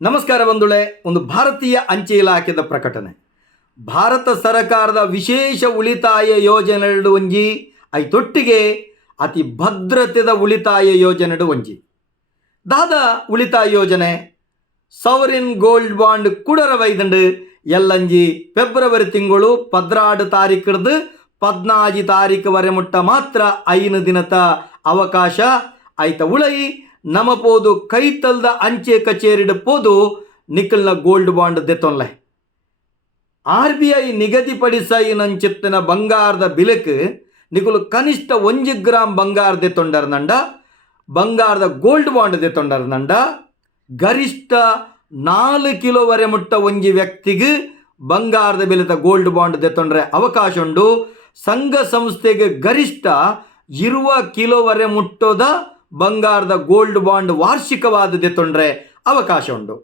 ನಮಸ್ಕಾರ ಬಂಧುಗಳೇ, ಒಂದು ಭಾರತೀಯ ಅಂಚೆ ಇಲಾಖೆದ ಪ್ರಕಟಣೆ. ಭಾರತ ಸರ್ಕಾರದ ವಿಶೇಷ ಉಳಿತಾಯ ಯೋಜನೆಗಳು ಒಂಜಿ ಐತೊಟ್ಟಿಗೆ ಅತಿ ಭದ್ರತೆದ ಉಳಿತಾಯ ಯೋಜನೆಡು ಒಂಜಿ ದಾದ ಉಳಿತಾಯ ಯೋಜನೆ ಸವರಿನ್ ಗೋಲ್ಡ್ ಬಾಂಡ್ ಕುಡರ ವೈದಂಡು ಎಲ್ಲಂಜಿ ಫೆಬ್ರವರಿ ತಿಂಗಳು 16 ತಾರೀಕಿಡ್ದು 14 ತಾರೀಕು ವರೆ ಮುಟ್ಟ ಮಾತ್ರ 5 ದಿನದ ಅವಕಾಶ ಆಯ್ತ ಉಳೈ ನಮ ಪೋದು ಕೈತಲ್ದ ಅಂಚೆ ಕಚೇರಿಡ್ ಪೋದು ನಿಕಲ್ನ ಗೋಲ್ಡ್ ಬಾಂಡ್ ದೆತ್ತೊನ್ಲೆ. RBI ನಿಗದಿಪಡಿಸಿನ ಬಂಗಾರದ ಬಿಲಕ್ ನಿಕುಲು ಕನಿಷ್ಠ 1 ಗ್ರಾಮ್ ಬಂಗಾರ ದೆತ್ತೊಂಡರ್ನಂಡ ಬಂಗಾರದ ಗೋಲ್ಡ್ ಬಾಂಡ್ ದೆತ್ತೊಂಡರ್ನಂಡ ಗರಿಷ್ಠ 4 ಕಿಲೋ ವರೆ ಮುಟ್ಟ ಒಂಜಿ ವ್ಯಕ್ತಿಗೆ ಬಂಗಾರದ ಬೆಲೆದ ಗೋಲ್ಡ್ ಬಾಂಡ್ ದೆತ್ತೊಂಡ್ರೆ ಅವಕಾಶ ಉಂಡು. ಸಂಘ ಸಂಸ್ಥೆಗೆ ಗರಿಷ್ಠ 20 ಕಿಲೋ ವರೆ ಮುಟ್ಟೋದ ಬಂಗಾರದ ಗೋಲ್ಡ್ ಬಾಂಡ್ ವಾರ್ಷಿಕವಾದ ದೆತ್ತೊಂಡ್ರೆ ಅವಕಾಶ ಉಂಡು.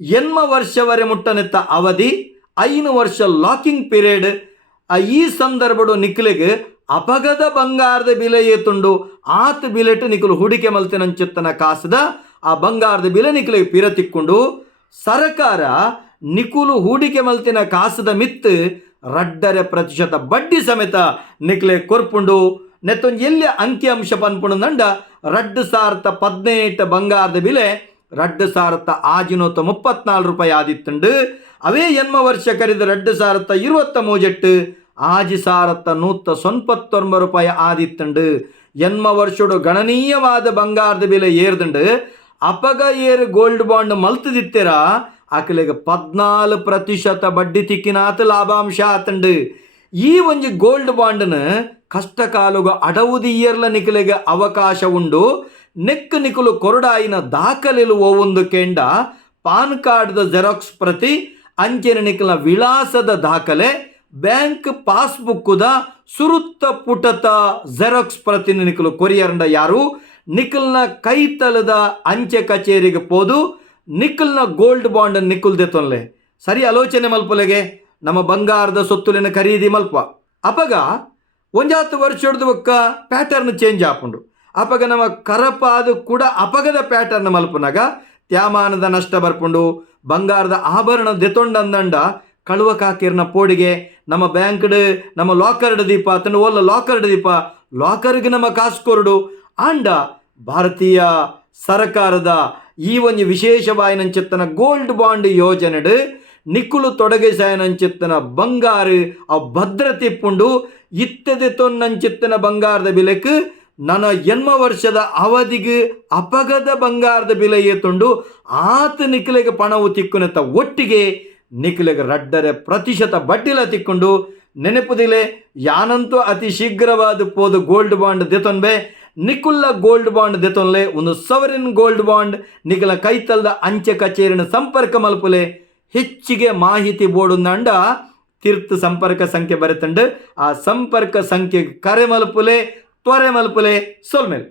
8 ವರ್ಷವರೆ ಮುಟ್ಟನೆತ್ತ ಅವಧಿ 5 ವರ್ಷ ಲಾಕಿಂಗ್ ಪೀರಿಯಡ್. ಈ ಸಂದರ್ಭಡು ನಿಖಿಲಿಗೆ ಅಪಗದ ಬಂಗಾರದ ಬಿಲೆ ಏತುಂಡು ಆತ ಬಿಲೆಟ್ ನಿಖಲು ಹೂಡಿಕೆ ಮಲ್ತಿನಂಚಿತ್ತನ ಕಾಸದ ಆ ಬಂಗಾರದ ಬಿಲೆ ನಿಖಲಿಗೆ ಪಿರತಿಕ್ಕೊಂಡು ಸರ್ಕಾರ ನಿಕುಲು ಹೂಡಿಕೆ ಮಲ್ತಿನ ಕಾಸದ ಮಿತ್ 2% ಬಡ್ಡಿ ಸಮೇತ ನಿಖಲೆ ಕೊರ್ಪುಂಡು. ನೆತ್ತೊಂದು ಎಲ್ಲಿ ಅಂಕಿ ಅಂಶ ಪನ್ಪುಣ ನಂಡ 2018 ಬಂಗಾರದ ಬೆಲೆ 2034 ರೂಪಾಯಿ ಆದಿತ್ತುಂಡು. ಅವೇ 8 ವರ್ಷ ಕರೆದ 2023 1199 ರೂಪಾಯಿ ಆದಿತ್ತುಂಡು. 8 ವರ್ಷಡು ಗಣನೀಯವಾದ ಬಂಗಾರದ ಬೆಲೆ ಏರ್ದುಂಡು. ಅಪಗ ಏರು ಗೋಲ್ಡ್ ಬಾಂಡ್ ಮಲ್ತದಿತ್ತೀರ ಆಕಲಿಗೆ 14% ಬಡ್ಡಿ ತಿಕ್ಕಿನಾತ ಲಾಭಾಂಶ ಆತಂಡು. ಈ ಒಂಜಿ ಗೋಲ್ಡ್ ಬಾಂಡ್ನ ಕಷ್ಟ ಕಾಲುಗ ಅಡವುದಿ ಇಯರ್ಲ ನಿಖಲಿಗೆ ಅವಕಾಶ ಉಂಡು. ನೆಕ್ ನಿಖಲು ಕೊರಡಾಯಿನ ದಾಖಲೆಲು ಓವೊಂದು ಕೆಂಡ ಪಾನ್ ಕಾರ್ಡ್ದ ಜೆರಾಕ್ಸ್ ಪ್ರತಿ ಅಂಚೆನ ನಿಖಲ್ನ ವಿಳಾಸದ ದಾಖಲೆ ಬ್ಯಾಂಕ್ ಪಾಸ್ಬುಕ್ಕುದ ಸುರುತ್ತ ಪುಟತ ಜೆರಾಕ್ಸ್ ಪ್ರತಿ ನಿಖಲು ಕೊರಿಯರ್ಂಡ ಯಾರು ನಿಖಲ್ನ ಕೈತಲದ ಅಂಚೆ ಕಚೇರಿಗೆ ಪೋದು ನಿಖಲ್ನ ಗೋಲ್ಡ್ ಬಾಂಡ್ ನಿಖುಲ್ದೆ ತೊನ್ಲೆ ಸರಿ ಆಲೋಚನೆ ಮಲ್ಪಲೆಗೆ ನಮ್ಮ ಬಂಗಾರದ ಸೊತ್ತುಲಿನ ಖರೀದಿ ಮಲ್ಪ ಅಪಗ 1 ವರ್ಷದ ಒಕ್ಕ ಪ್ಯಾಟರ್ನ್ ಚೇಂಜ್ ಆಪುಂಡು. ಅಪಗ ನಮ್ಮ ಕರಪಾದ ಕೂಡ ಅಪಗದ ಪ್ಯಾಟರ್ನ್ ಮಲ್ಪನಾಗ ತ್ಯಾಮಾನದ ನಷ್ಟ ಬರ್ಪುಂಡು. ಬಂಗಾರದ ಆಭರಣ ದೆತೊಂಡಂದಂಡ ಕಳುವ ಕಾಕಿರ್ನ ಪೋಡಿಗೆ ನಮ್ಮ ಬ್ಯಾಂಕ್ಡ್ ನಮ್ಮ ಲಾಕರ್ಡ್ ದೀಪ ತಂದು ಒಲ್ಲ ಲಾಕರ್ಡ್ ದೀಪ ಲಾಕರ್ಗೆ ನಮ್ಮ ಕಾಸು ಕೊರಡು ಆಂಡ ಭಾರತೀಯ ಸರ್ಕಾರದ ಈ ಒಂದು ವಿಶೇಷವಾಯಿನಂಚಿತ್ತನ ಗೋಲ್ಡ್ ಬಾಂಡ್ ಯೋಜನೆಡ್ ನಿಕ್ಕುಲು ತೊಡಗಿಸಾಯನಂಚಿತ್ತನ ಬಂಗಾರ ಆ ಭದ್ರತೆ ಪುಂಡು ಇತ್ತದೆ ತೊನ್ನಂಚಿತ್ತನ ಬಂಗಾರದ ಬೆಲೆಕ್ ನನ್ನ 8 ವರ್ಷದ ಅವಧಿಗೆ ಅಪಗದ ಬಂಗಾರದ ಬೆಲೆ ಏತುಂಡು ಆತ ನಿಖಿಲೆಗೆ ಪಣವು ತಿಕ್ಕುನೆತ್ತ ಒಟ್ಟಿಗೆ ನಿಖಿಲೆಗೆ 2% ಬಡ್ಡಿಲ ತಿಕ್ಕೊಂಡು ನೆನಪುದಿಲೆ ಯಾನಂತೂ ಅತಿ ಶೀಘ್ರವಾದ ಪೋದು ಗೋಲ್ಡ್ ಬಾಂಡ್ ದೆತೊನ್ಬೆ ನಿಕುಲ್ಲ ಗೋಲ್ಡ್ ಬಾಂಡ್ ದೆತೊನ್ಲೆ ಒಂದು ಸವರಿನ್ ಗೋಲ್ಡ್ ಬಾಂಡ್ ನಿಖಲ ಕೈತಲ್ದ ಅಂಚೆ ಕಚೇರಿನ ಸಂಪರ್ಕ ಮಲ್ಪುಲೆ ಹೆಚ್ಚಿಗೆ ಮಾಹಿತಿ ಬೋಡುಂದಂಡ ತೀರ್ಥ ಸಂಪರ್ಕ ಸಂಖ್ಯೆ ಬರೆತಂಡು ಆ ಸಂಪರ್ಕ ಸಂಖ್ಯೆಗೆ ಕರೆ ಮಲ್ಪುಲೆ ತ್ವರೆ ಮಲ್ಪುಲೆ ಸೋಲ್ಮೇಲೆ.